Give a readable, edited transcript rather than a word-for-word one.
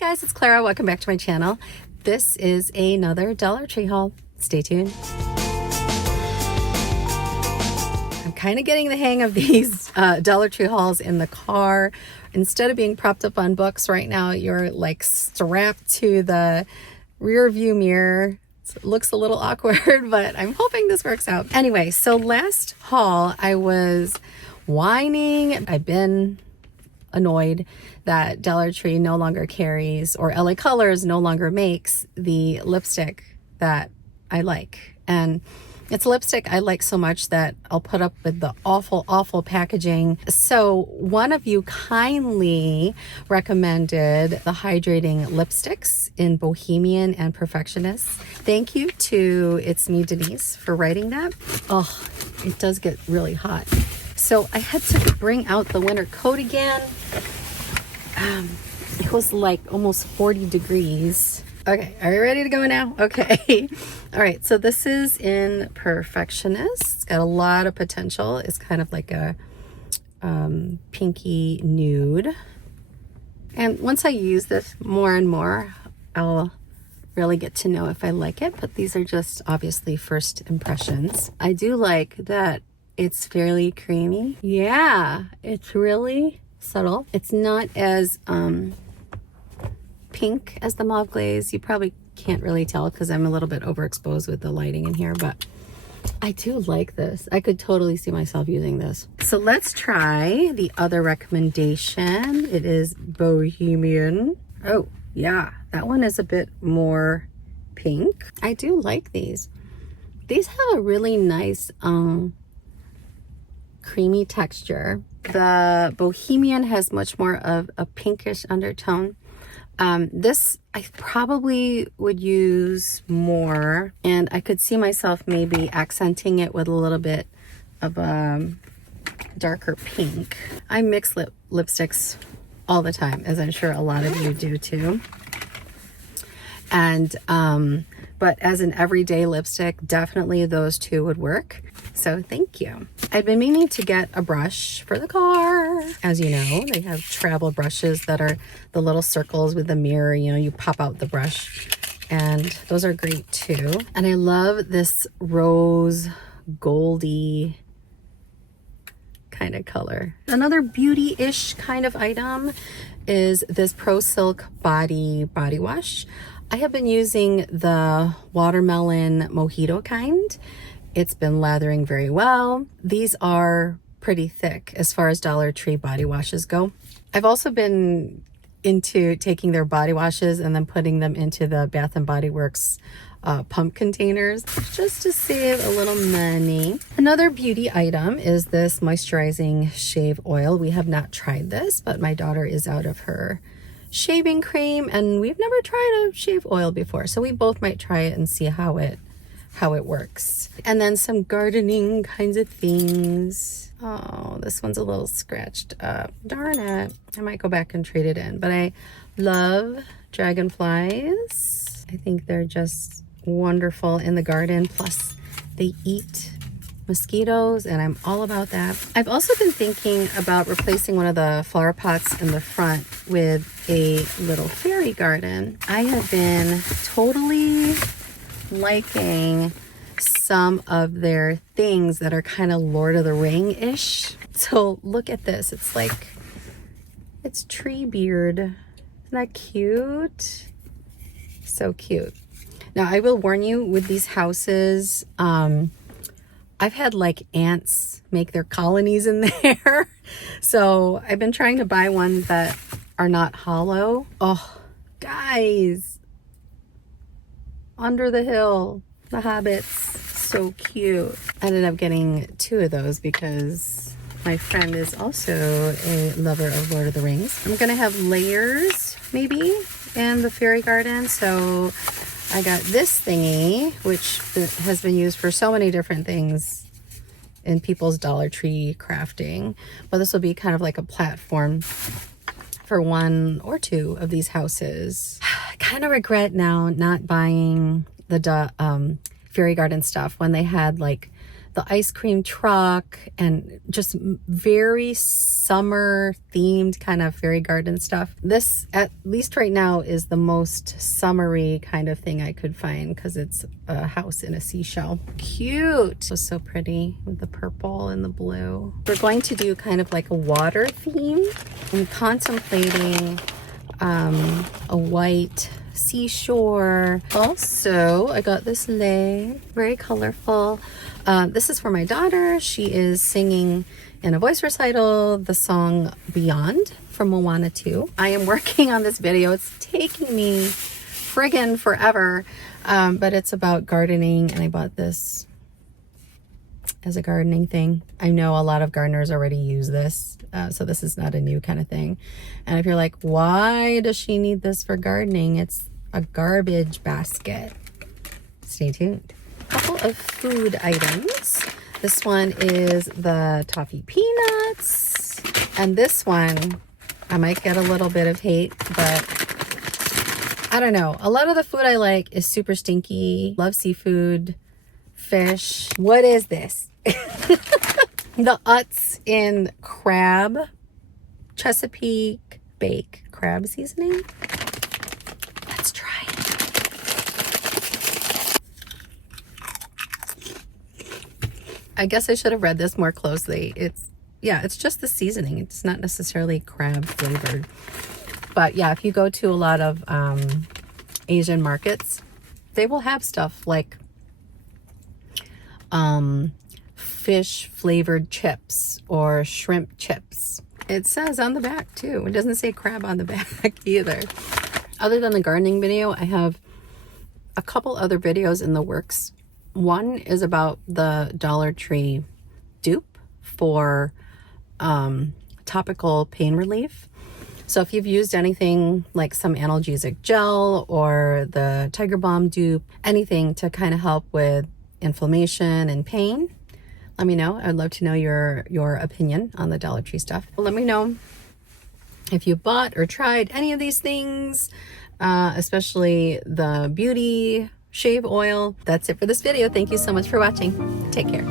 guys, it's Clara. Welcome back to my channel. This is another Dollar Tree haul. Stay tuned. I'm kind of getting the hang of these Dollar Tree hauls in the car. Instead of being propped up on books right now, you're like strapped to the rear view mirror. It looks a little awkward, but I'm hoping this works out. Anyway, so last haul I was whining. I've been annoyed that Dollar Tree no longer carries, or LA Colors no longer makes, the lipstick that I like. And it's a lipstick I like so much that I'll put up with the awful packaging. So one of you kindly recommended the hydrating lipsticks in Bohemian and Perfectionist. Thank you to It's Me Denise for writing that. Oh, it does get really hot. So I had to bring out the winter coat again. It was like almost 40 degrees. Okay, are you ready to go now? Okay. All right, so this is in Perfectionist. It's got a lot of potential. It's kind of like a pinky nude. And once I use this more and more, I'll really get to know if I like it. But these are just obviously first impressions. I do like that it's fairly creamy. Yeah, it's really subtle. It's not as pink as the mauve glaze. You probably can't really tell because I'm a little bit overexposed with the lighting in here, but I do like this. I could totally see myself using this. So let's try the other recommendation. It is Bohemian. Oh yeah, that one is a bit more pink. I do like these. These have a really nice creamy texture. The Bohemian has much more of a pinkish undertone. This I probably would use more, and I could see myself maybe accenting it with a little bit of a darker pink. I mix lipsticks all the time, as I'm sure a lot of you do too. And but as an everyday lipstick, definitely those two would work. So thank you. I've been meaning to get a brush for the car. As you know, they have travel brushes that are the little circles with the mirror. You know, you pop out the brush, and those are great too. And I love this rose goldy kind of color. Another beauty-ish kind of item is this Pro Silk body wash. I have been using the watermelon mojito kind. It's been lathering very well. These are pretty thick as far as Dollar Tree body washes go. I've also been into taking their body washes and then putting them into the Bath & Body Works pump containers just to save a little money. Another beauty item is this moisturizing shave oil. We have not tried this, but my daughter is out of her shaving cream and we've never tried a shave oil before, so we both might try it and see how it works. And then some gardening kinds of things. Oh, this one's a little scratched up. Darn it. I might go back and trade it in. But I love dragonflies. I think they're just wonderful in the garden. Plus, they eat mosquitoes, and I'm all about that. I've also been thinking about replacing one of the flower pots in the front with a little fairy garden. I have been totally liking some of their things that are kind of Lord of the Ring-ish. So look at this. It's like, it's tree beard. Isn't that cute? So cute. Now, I will warn you, with these houses, I've had like ants make their colonies in there. So I've been trying to buy ones that are not hollow. Oh, guys. Under the Hill, the hobbits, so cute. I ended up getting 2 of those because my friend is also a lover of Lord of the Rings. I'm gonna have layers maybe in the fairy garden. So I got this thingy, which has been used for so many different things in people's Dollar Tree crafting. But this will be kind of like a platform for 1 or 2 of these houses. I kind of regret now not buying the fairy garden stuff when they had like the ice cream truck, and just very summer themed kind of fairy garden stuff. This, at least right now, is the most summery kind of thing I could find because it's a house in a seashell. Cute. It was so pretty with the purple and the blue. We're going to do kind of like a water theme. I'm contemplating a white seashore. Also, I got this lei, very colorful. This is for my daughter. She is singing in a voice recital the song Beyond from Moana 2. I am working on this video. It's taking me friggin' forever, but it's about gardening, and I bought this as a gardening thing. I know a lot of gardeners already use this, so this is not a new kind of thing. And if you're like, why does she need this for gardening? It's a garbage basket. Stay tuned. A couple of food items. This one is the toffee peanuts, and this one I might get a little bit of hate, but I don't know. A lot of the food I like is super stinky. Love seafood, fish. What is this? The Utz in crab, Chesapeake bake crab seasoning. Let's try it. I guess I should have read this more closely. It's just the seasoning. It's not necessarily crab flavored. But yeah, if you go to a lot of Asian markets, they will have stuff like fish flavored chips or shrimp chips. It says on the back too. It doesn't say crab on the back either. Other than the gardening video, I have a couple other videos in the works. One is about the Dollar Tree dupe for topical pain relief. So if you've used anything like some analgesic gel or the Tiger Balm dupe, anything to kind of help with inflammation and pain, let me know. I'd love to know your opinion on the Dollar Tree stuff. Let me know if you bought or tried any of these things, especially the beauty shave oil. That's it for this video. Thank you so much for watching. Take care.